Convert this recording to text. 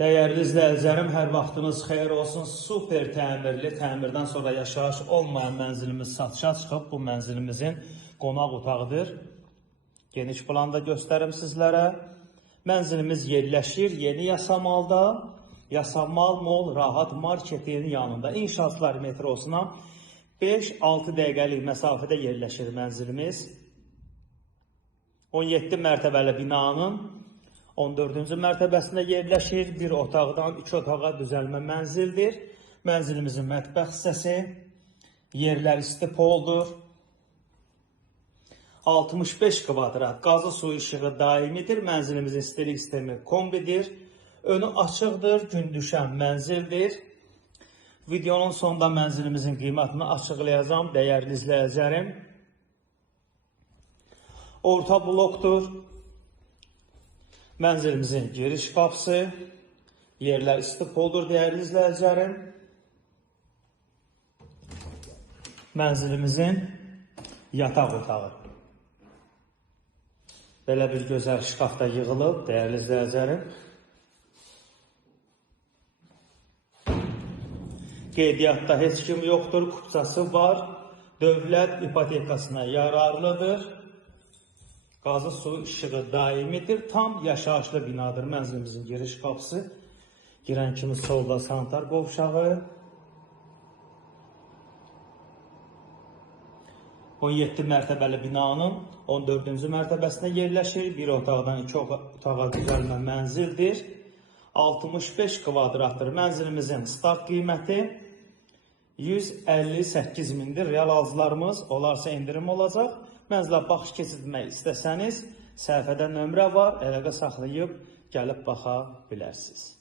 Değerli izləyicilərim, hər vaxtınız xeyir olsun. Super təmirli, təmirdən sonra yaşayış olmayan mənzilimiz satışa çıxıb. Bu mənzilimizin qonaq otağıdır. Geniş planda göstərim sizlərə. Mənzilimiz yerləşir Yeni Yasamalda. Yasamal Mall Rahat Marketin yanında. İnşaatlar metrosuna 5-6 dəqiqəlik məsafədə yerləşir mənzilimiz. 17 mərtəbəli binanın 14-cü mərtəbəsində yerləşir. Bir otaqdan 2 otağa düzəlmə mənzildir. Mənzilimizin mətbəx hissəsi, yerlər istipoldur. 65 kvadrat qazı su işığı daimidir. Mənzilimizin istilik sistemi kombidir. Önü açıqdır, gün düşən mənzildir. Videonun sonunda mənzilimizin qiymətini açıqlayacağım, dəyərli izləyicilərim. Orta blokdur. Mənzilimizin giriş qapısı, yerlər istipoldur, dəyərli izləyicilərim. Mənzilimizin yataq otağı. Belə bir gözəl şkafda yığılıb, dəyərli izləyicilərim. Qeydiyyatda heç kim yoxdur, kupçası var. Dövlət ipotekasına yararlıdır. Qazı su işığı daimidir. Tam yaşayışlı binadır mənzilimizin giriş qapısı. Girən kimi solda sanitar qovşağı. 17 mərtəbəli binanın 14-cü mərtəbəsində yerləşir. Bir otaqdan 2 otağa düzəlmə mənzildir. 65 kvadratdır. Mənzilimizin start qiyməti 158 mindir. Real alıcılarımız olarsa indirim olacaq. Mənzilə baxış keçirmək istəsəniz, səhifədə nömrə var, əlaqə saxlayıb gəlib baxa bilərsiniz.